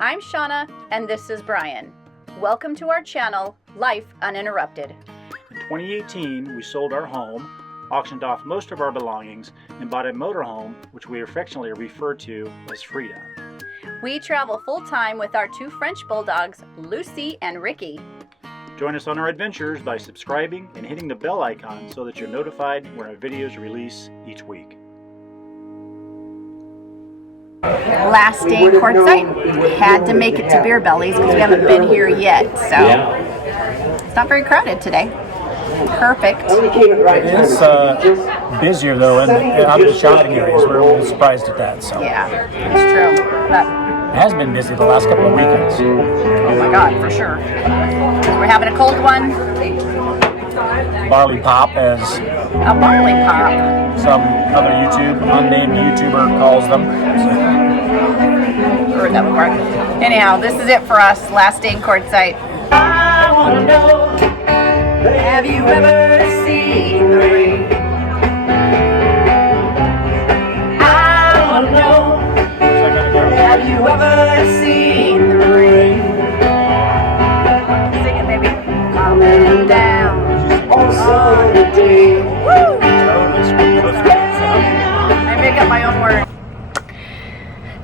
I'm Shauna, and this is Brian. Welcome to our channel, Life Uninterrupted. In 2018, we sold our home, auctioned off most of our belongings, and bought a motorhome, which we affectionately refer to as Frida. We travel full-time with our two French bulldogs, Lucy and Ricky. Join us on our adventures by subscribing and hitting the bell icon so that you're notified when our videos release each week. Last day in Quartzsite. Had to make it to Beer Bellies because we haven't been here yet, so it's not very crowded today. Perfect. It is busier though in the shopping areas. We're a little surprised at that. So yeah, it's true. But it has been busy the last couple of weekends. Oh my God, for sure. We're having a cold one. Barley pop, as A barley pop. some other unnamed YouTuber calls them. Heard that before. Anyhow, this is it for us. Last day in Quartzsite. I wanna know, have you ever seen the rain? I wanna know, have you ever seen the rain? Sing it, baby. Coming down on sunny day. Woo! I make up my own words.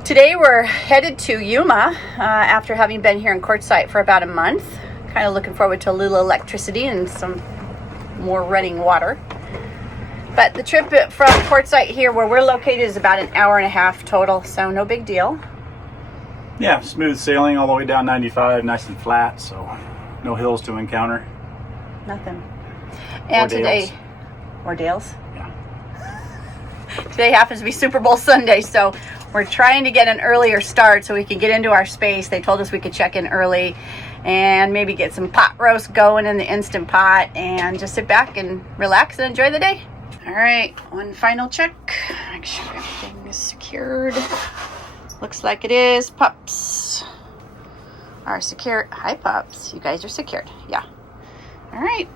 Today we're headed to Yuma after having been here in Quartzsite for about a month. Kind of looking forward to a little electricity and some more running water. But the trip from Quartzsite here where we're located is about an hour and a half total, so no big deal. Yeah, smooth sailing all the way down 95, nice and flat, so no hills to encounter. Nothing. And Dales. today, or Dales? Yeah. Today happens to be Super Bowl Sunday, so we're trying to get an earlier start so we can get into our space. They told us we could check in early and maybe get some pot roast going in the Instant Pot and just sit back and relax and enjoy the day. All right, one final check. Make sure everything is secured. Looks like it is. Pups are secure. Hi, pups. You guys are secured. Yeah. All right.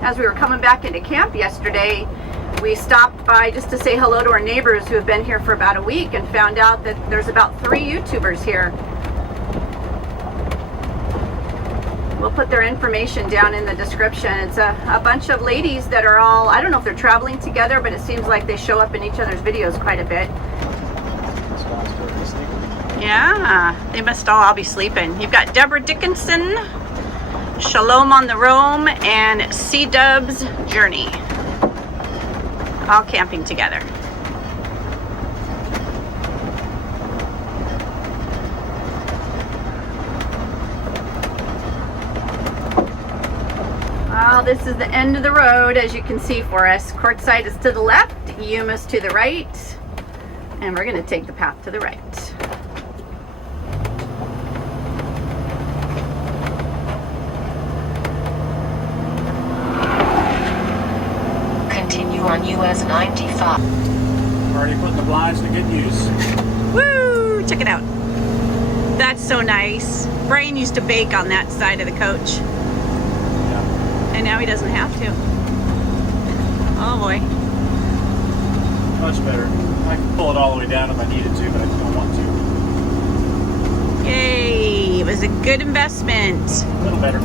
As we were coming back into camp yesterday, we stopped by just to say hello to our neighbors who have been here for about a week and found out that there's about 3 YouTubers here. We'll put their information down in the description. It's a bunch of ladies that are all, I don't know if they're traveling together, but it seems like they show up in each other's videos quite a bit. Yeah, they must all be sleeping. You've got Deborah Dickinson, Shalom on the Roam, and C-Dub's Journey. All camping together. Well, this is the end of the road, as you can see for us. Quartzsite is to the left, Yuma's to the right, and we're going to take the path to the right. Continue on US 95. Already putting the blinds to good use. Woo! Check it out. That's so nice. Brian used to bake on that side of the coach. Yeah. And now he doesn't have to. Oh boy. Much better. I can pull it all the way down if I needed to, but I don't want to. Yay! It was a good investment. A little better.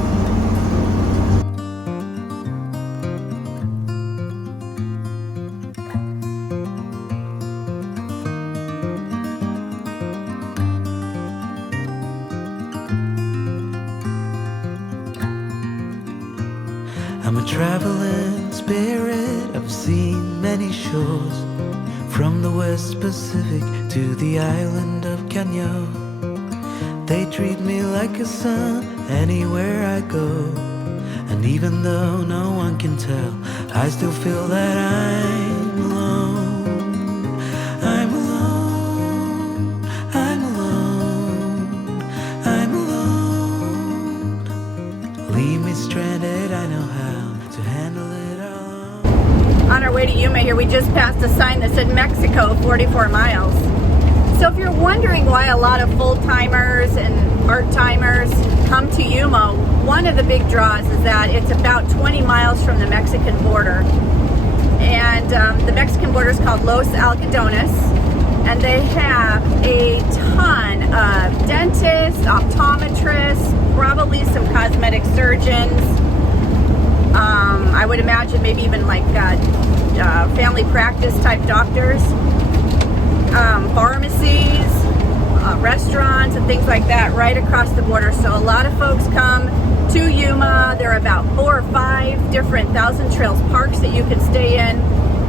I'm a traveling spirit, I've seen many shores, from the West Pacific to the island of Kenya. They treat me like a son anywhere I go, and even though no one can tell, I still feel that I'm alone. I'm alone, I'm alone, I'm alone. Leave me stranded, I know how to handle it all. On our way to Yuma here, we just passed a sign that said Mexico, 44 miles. So if you're wondering why a lot of full-timers and part-timers come to Yuma, one of the big draws is that it's about 20 miles from the Mexican border. and the Mexican border is called Los Algodones, and they have a ton of dentists, optometrists, probably some cosmetic surgeons. I would imagine maybe even like family practice type doctors, pharmacies, restaurants and things like that right across the border. So a lot of folks come to Yuma. There are about 4 or 5 different Thousand Trails parks that you can stay in,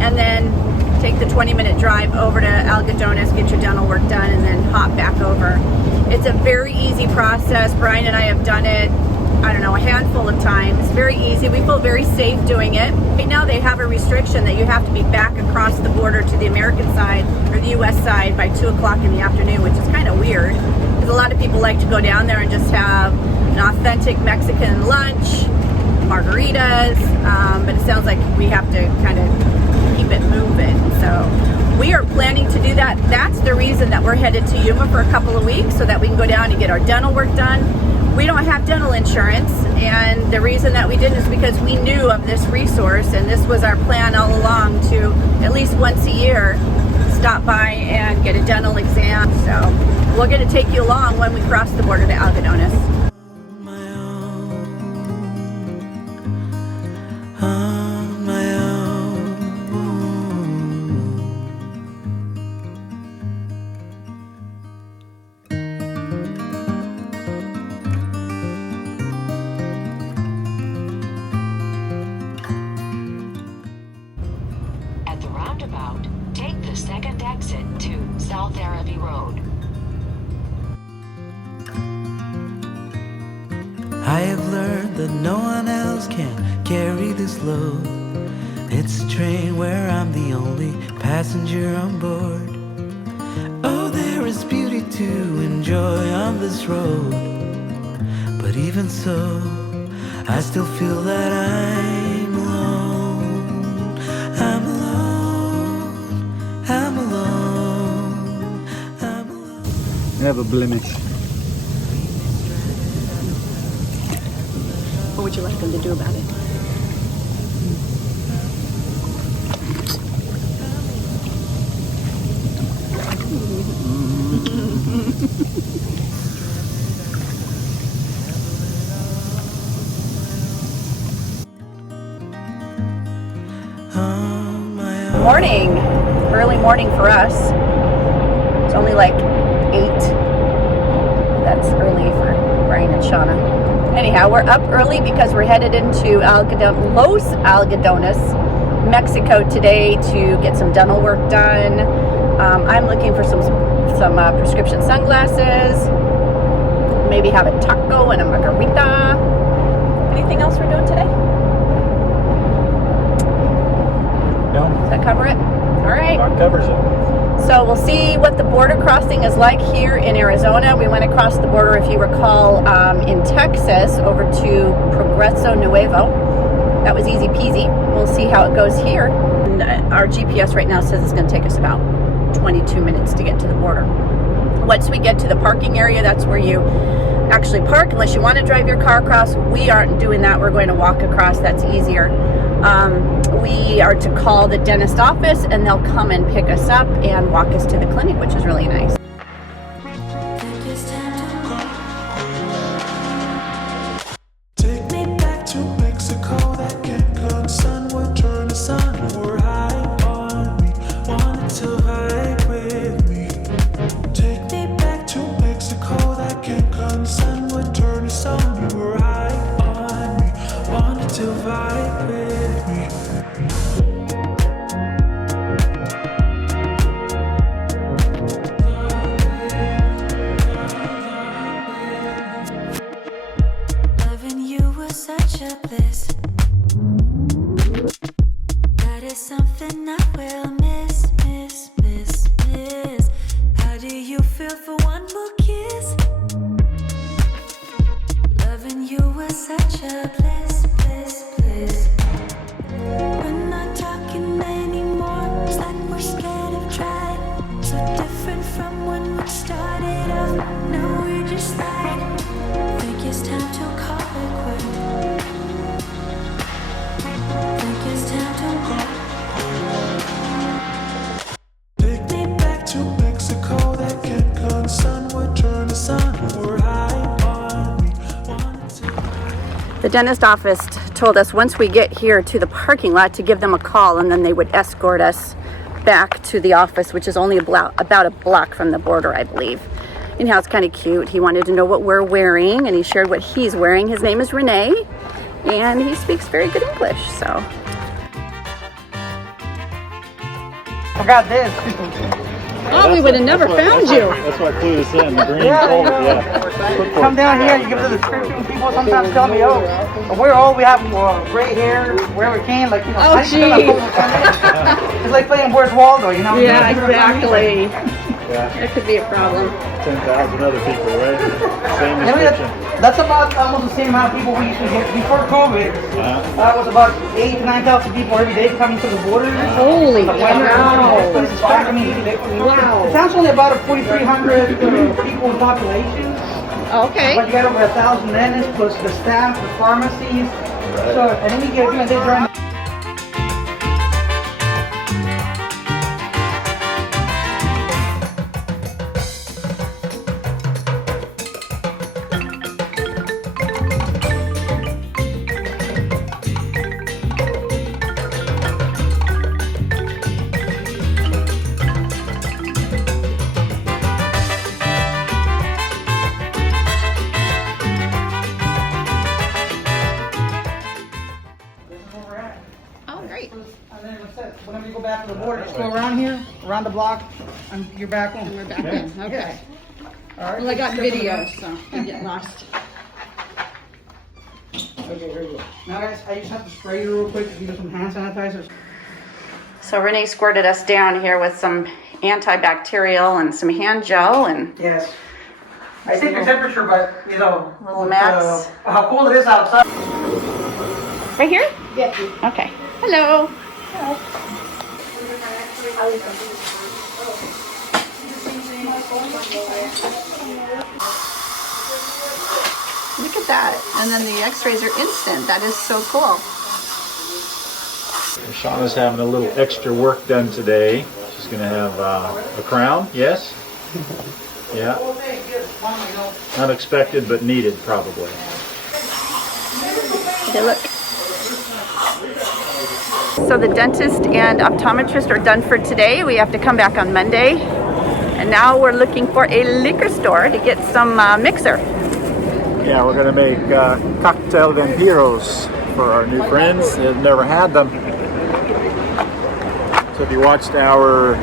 and then take the 20-minute drive over to Algodones, get your dental work done, and then hop back over. It's a very easy process. Brian and I have done it, I don't know, a handful of times. It's very easy. We feel very safe doing it. Right now they have a restriction that you have to be back across the border to the American side or the US side by 2 o'clock in the afternoon, which is kind of weird because a lot of people like to go down there and just have an authentic Mexican lunch, margaritas, but it sounds like we have to kind of keep it moving. So we are planning to do that. That's the reason that we're headed to Yuma for a couple of weeks, so that we can go down and get our dental work done. We don't have dental insurance, and the reason that we didn't is because we knew of this resource, and this was our plan all along, to at least once a year stop by and get a dental exam. So we're going to take you along when we cross the border to Algodones. At the roundabout, take the second exit to South Araby Road. I have learned that no one else can carry this load. It's a train where I'm the only passenger on board. Oh, there is beauty to enjoy on this road, but even so, I still feel that I'm alone. I'm alone. I'm alone. I'm alone. I have a blemish. What would you like them to do about it? Morning, early morning for us. It's only like 8. That's early for Brian and Shauna. Anyhow, we're up early because we're headed into Los Algodones, Mexico today to get some dental work done. I'm looking for some prescription sunglasses, maybe have a taco and a margarita. Anything else we're doing today? No, Does that cover it? All right. that covers it. So we'll see what the border crossing is like here in Arizona. We went across the border, if you recall, in Texas over to Progreso Nuevo. That was easy peasy. We'll see how it goes here. And our GPS right now says it's going to take us about 22 minutes to get to the border. Once we get to the parking area, that's where you actually park, unless you want to drive your car across. We aren't doing that. We're going to walk across. That's easier. We are to call the dentist office, and they'll come and pick us up and walk us to the clinic, which is really nice. Take me back to Mexico, that can cut sun would turn the sun or high on me, wanted to vibe with me. Take me back to Mexico, that can cut sun would turn the sun, you were high on me, wanted to vibe with me. Loving you was such a bliss. That is something I will miss, miss, miss, miss. How do you feel for one more kiss? Loving you was such a bliss, bliss, bliss. We're not talking anymore. It's like we're scared of trying. So different from when we started off. Now we're just like, think it's time to call it quits. Think it's time to call. The dentist office told us once we get here to the parking lot to give them a call, and then they would escort us back to the office, which is only about a block from the border, I believe. Anyhow, it's kind of cute. He wanted to know what we're wearing, and he shared what he's wearing. His name is Renee, and he speaks very good English, so. Forgot this. Oh, we would have never found you. That's what clued us in. The green Yeah, folder, yeah. Come down here, you give the description. People sometimes tell me, oh, we're old, we have gray hair, where we can, like, you know. Oh, gee. It's like playing Where's Waldo, you know? Yeah, exactly. Yeah. That could be a problem. 10,000 other people, right? Same I mean, description. that's about almost the same amount of people we used to get before COVID. That was about 8,000 to 9,000 people every day coming to the border. Holy Wow. Wow. The town's only about 4,300 people in population. Okay. But you got over 1,000 dentists plus the staff, the pharmacies. So at any given day during whenever you go back to the border, just go around here, around the block, and you're back home. We're back in. Okay. All right. Well, I got video, so I get lost. Okay, here we go. Now guys, I just have to spray you real quick to give you some hand sanitizer. So Renee squirted us down here with some antibacterial and some hand gel and Yes. I take your temperature, but you know, Little with, mats. how cold it is outside. right here? Yes. Okay. Hello. Look at that. And then the x-rays are instant. That is so cool. Shauna's having a little extra work done today. She's going to have a crown, yes? Yeah. Unexpected but needed, probably. Okay, look. So the dentist and optometrist are done for today. We have to come back on Monday. And now we're looking for a liquor store to get some mixer. Yeah, we're going to make cocktail vampiros for our new friends. They've never had them. So if you watched our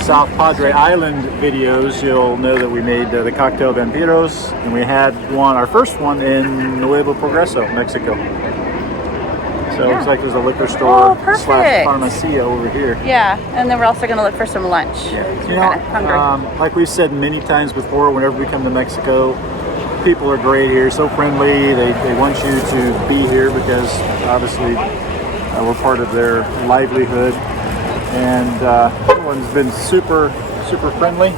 South Padre Island videos, you'll know that we made the cocktail vampiros, and we had our first one in Nuevo Progreso, Mexico. So it looks like there's a liquor store slash pharmacia over here. Yeah, and then we're also going to look for some lunch. You Kinda hungry. know, like we've said many times before, whenever we come to Mexico, people are great here, so friendly. They want you to be here because obviously we're part of their livelihood. And everyone's been super friendly.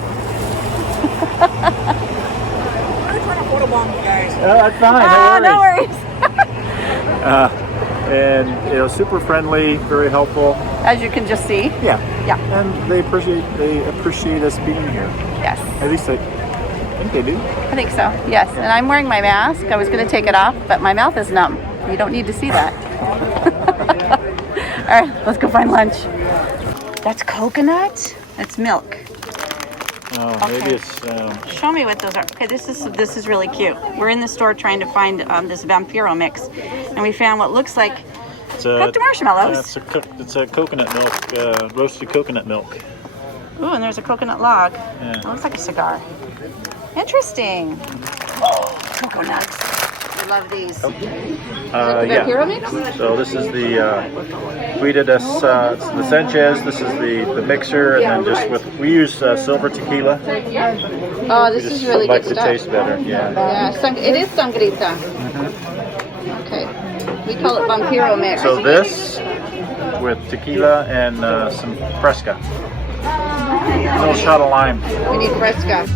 That's fine. No worries. And you know, super friendly, very helpful. As you can just see. Yeah. Yeah. And they appreciate us being here. Yes. At least I think they do. I think so. Yes. And I'm wearing my mask. I was going to take it off, but my mouth is numb. You don't need to see that. All right, let's go find lunch. That's coconut. That's milk. Oh, Okay. maybe it's. Show me what those are. Okay, this is really cute. We're in the store trying to find this Vampiro mix, and we found what looks like cooked marshmallows. It's a coconut milk, roasted coconut milk. Ooh, and there's a coconut log. Yeah. It looks like a cigar. Interesting. Oh, coconuts. I love these. Vampiro mix? So this is the we did this it's the Sanchez. This is the mixer, and then just we use silver tequila. Oh, We this just is really like good to stuff. taste better. Yeah. Yeah, it is sangrita. Okay. We call it Vampiro mix. So this with tequila and some fresca. A little shot of lime. We need fresca.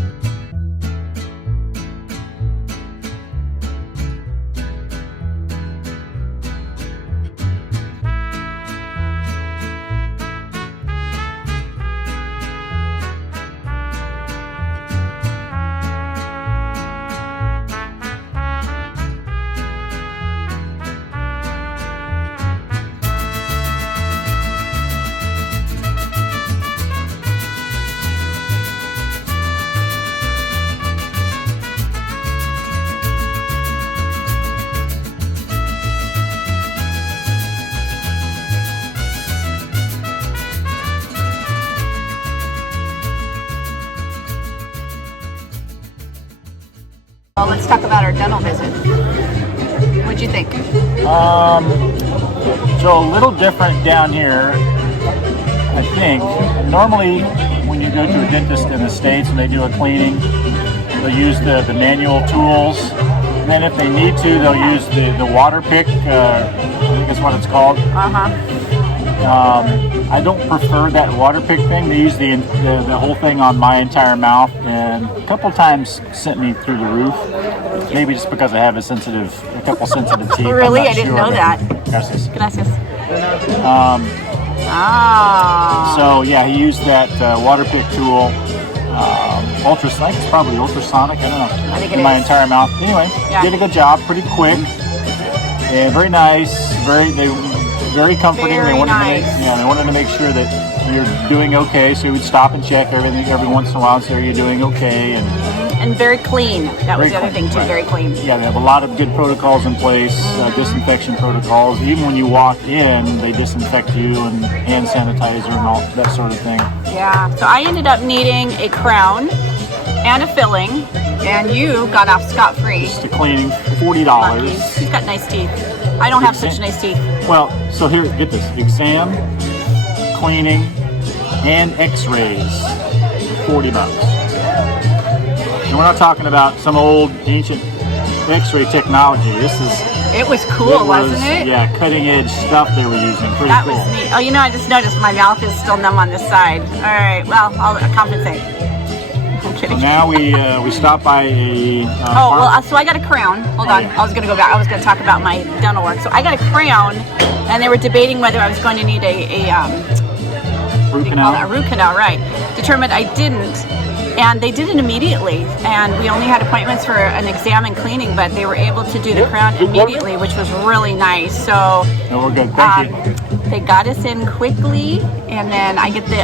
Well, let's talk about our dental visit. What'd you think? So a little different down here, I think. Normally, when you go to a dentist in the States and they do a cleaning, they'll use the manual tools. And then if they need to, they'll use the water pick. I think that's what it's called. I don't prefer that water pick thing. They use the whole thing on my entire mouth, and a couple times sent me through the roof. Maybe just because I have a couple sensitive teeth. Really? I'm not I didn't sure, know but- that. Gracias. Gracias. So yeah, he used that water pick tool. Ultrasonic, it's probably ultrasonic. I don't know. I think it in my is. entire mouth. Anyway, Yeah. did a good job. Pretty quick and very nice. Very comforting. Very they wanted nice. they wanted to make sure that you're doing okay. So he would stop and check everything every once in a while and say, "Are you doing okay?" And very clean. That was Very the other clean, thing too. right. Very clean. Yeah, they have a lot of good protocols in place, disinfection protocols. Even when you walk in, they disinfect you and hand sanitizer and all that sort of thing. Yeah. So I ended up needing a crown and a filling, and you got off scot-free. Just a cleaning, Lucky. $40. She's got nice teeth. I don't have such nice teeth. Well, so here, get this: exam, cleaning, and X-rays, $40. And we're not talking about some old ancient X-ray technology. It was cool, wasn't it? Yeah, cutting edge stuff they were using. Pretty That cool. was neat. Oh, I just noticed my mouth is still numb on this side. All right. Well, I'll compensate. I'm kidding. Now we stopped by a. So I got a crown. Hold on. Okay. I was going to go back. I was going to talk about my dental work. So I got a crown, and they were debating whether I was going to need a root a canal. root canal, right? Determined I didn't. And they did it immediately. And we only had appointments for an exam and cleaning, but they were able to do the crown immediately, which was really nice. So No, we're good. Thank you. they got us in quickly, and then I get the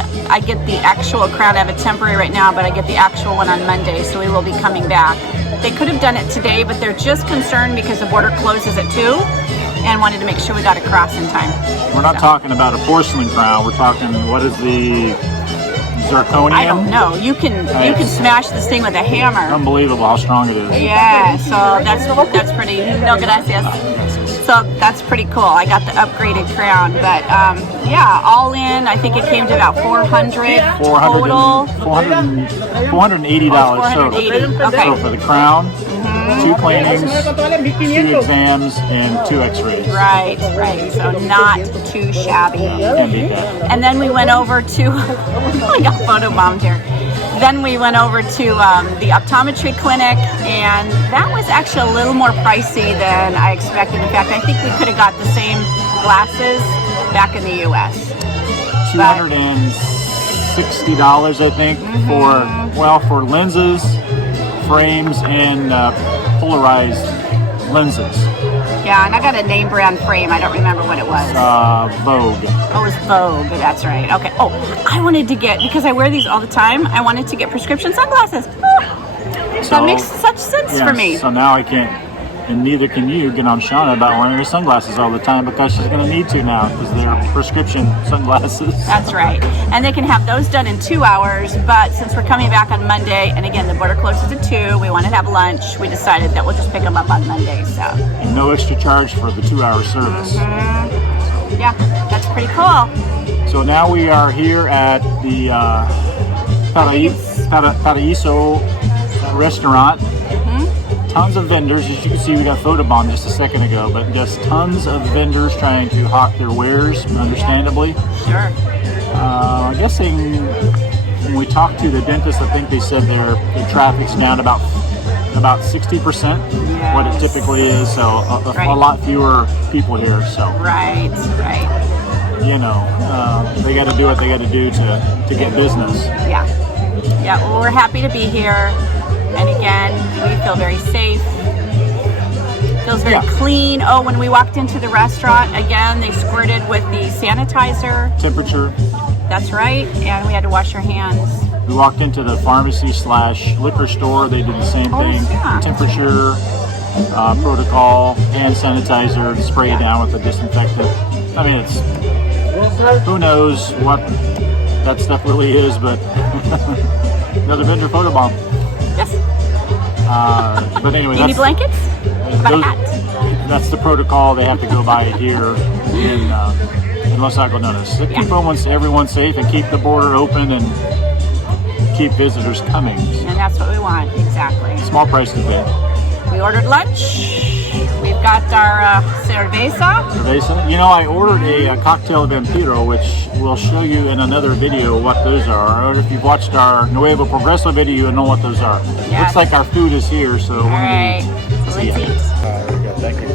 actual crown. I have a temporary right now, but I get the actual one on Monday, so we will be coming back. They could have done it today, but they're just concerned because the border closes at 2 and wanted to make sure we got across in time. We're not talking about a porcelain crown. We're talking, what is the zirconium? I don't know. You can smash this thing with a hammer. Unbelievable how strong it is. Yeah, so that's pretty. No gracias. So that's pretty cool. I got the upgraded crown, but yeah, all in, I think it came to about $400 total. $480. $480, So, okay. so for the crown, 2 cleanings, 2 exams, and 2 X-rays. Right. So not too shabby. Can't beat that. And then we went over to. I got photobombed here. Then we went over to the optometry clinic, and that was actually a little more pricey than I expected. In fact, I think we could have got the same glasses back in the U.S. $260, I think, for lenses, frames, and polarized lenses. Yeah, and I got a name brand frame. I don't remember what it was. Vogue. Oh, it was Vogue. That's right. Okay. Oh, I wanted to get, because I wear these all the time, I wanted to get prescription sunglasses. That makes such sense for me. So now I can't, and neither can you, get on Shauna about wearing her sunglasses all the time, because she's going to need to now, because they're prescription sunglasses. That's right. And they can have those done in 2 hours, but since we're coming back on Monday, and again, the border closes at 2, we wanted to have lunch, we decided that we'll just pick them up on Monday, so. And no extra charge for the 2-hour service. Yeah, that's pretty cool. So now we are here at the Paraíso restaurant. Tons of vendors. As you can see, we got photobombed just a second ago, but just tons of vendors trying to hawk their wares, understandably. Sure. I'm guessing when we talked to the dentist, I think they said their traffic's down about 60%, what it typically is. So a lot fewer people here. So Right. they got to do what they got to do to get business. Yeah. Well, we're happy to be here. And again, we feel very safe. Feels very clean. Oh, when we walked into the restaurant, again, they squirted with the sanitizer. Temperature. That's right. And we had to wash our hands. We walked into the pharmacy / liquor store. They did the same thing. yeah. Temperature, protocol, hand sanitizer, spray it down with the disinfectant. I mean, it's, who knows what that stuff really is, but another vendor photobomb. Yes. But anyway, Any blankets? About a hat? that's the protocol they have to go by here in Los Algodones. So keep everyone safe and keep the border open and keep visitors coming. And that's what we want, exactly. Small price to pay. We ordered lunch. We've got our cerveza. Cerveza. You know, I ordered a cocktail vampiro, which we'll show you in another video what those are. Or if you've watched our Nuevo Progreso video, you'll know what those are. Yes. Looks like our food is here, so All right, so let's eat. There we go. Thank you.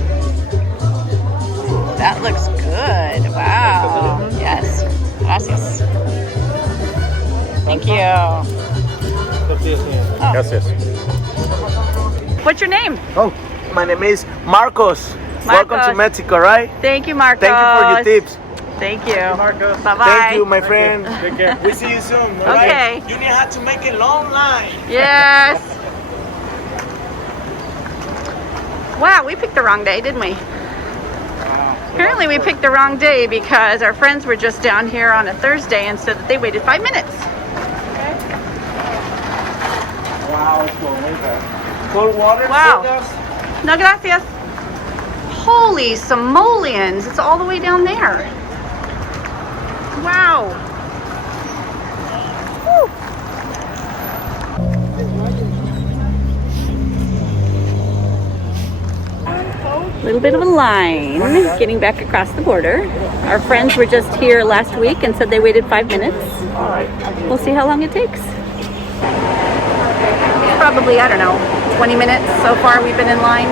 That looks good. Wow. Yes. Gracias. Thank you. Gracias. What's your name? Oh, my name is Marcos. Welcome to Mexico, right? Thank you, Marcos. Thank you for your tips. Thank you. Marcos. Bye-bye. Thank you, my friend. Take care. We see you soon. All Okay. right? You need have to make a long line. Yes. Wow, we picked the wrong day, didn't we? Apparently we picked the wrong day because our friends were just down here on a Thursday and said that they waited 5 minutes. Wow, it's going way back. Cold water? Wow. sodas? No, gracias. Holy simoleons, it's all the way down there. Wow. Whew. Little bit of a line getting back across the border. Our friends were just here last week and said they waited 5 minutes. We'll see how long it takes. Probably, I don't know, 20 minutes so far we've been in line.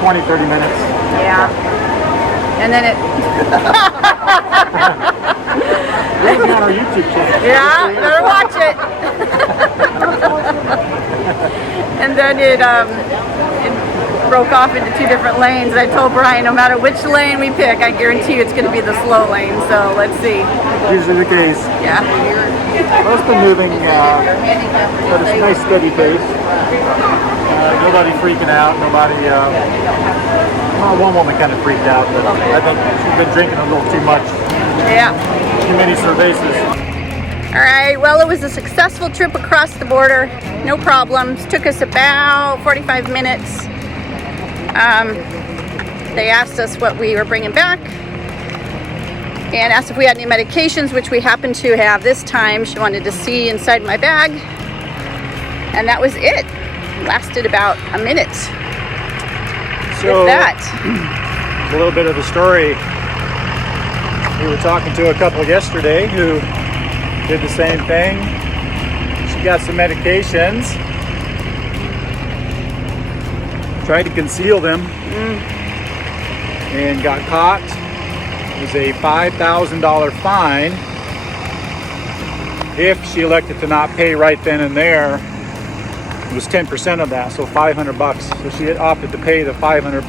20, 30 minutes. Yeah. And then it... Maybe on our YouTube channel. Yeah, better watch it. And then it broke off into 2 different lanes. And I told Brian, no matter which lane we pick, I guarantee you it's going to be the slow lane. So let's see. Usually the case. Yeah. Well, it's been moving at a nice steady pace. Nobody freaking out. Nobody. Well, one woman kind of freaked out, but I think she's been drinking a little too much. Yeah. Too many cervezas. All right, well, it was a successful trip across the border. No problems. Took us about 45 minutes. They asked us what we were bringing back and asked if we had any medications, which we happened to have this time. She wanted to see inside my bag, and that was it. Lasted about a minute. So, with that. A little bit of the story. We were talking to a couple yesterday who did the same thing. She got some medications, tried to conceal them, and got caught. It was a $5,000 fine if she elected to not pay right then and there. It was 10% of that, so $500. So she had opted to pay the $500,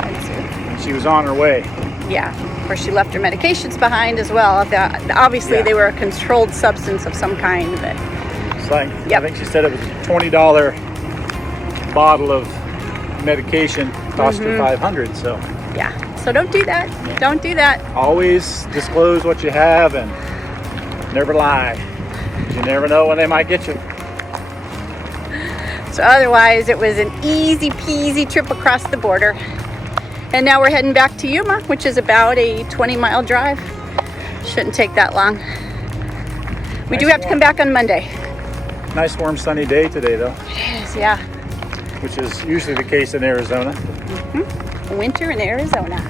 and she was on her way. Yeah, of course she left her medications behind as well. Obviously they were a controlled substance of some kind. But It's like, I think she said it was a $20 bottle of medication, cost her $500. So yeah, so don't do that. Don't do that. always disclose what you have and never lie. You never know when they might get you. So otherwise, it was an easy peasy trip across the border. And now we're heading back to Yuma, which is about a 20-mile drive. Shouldn't take that long. We do have to come back on Monday. Nice warm sunny day today though, It is, yeah. which is usually the case in Arizona. Winter in Arizona.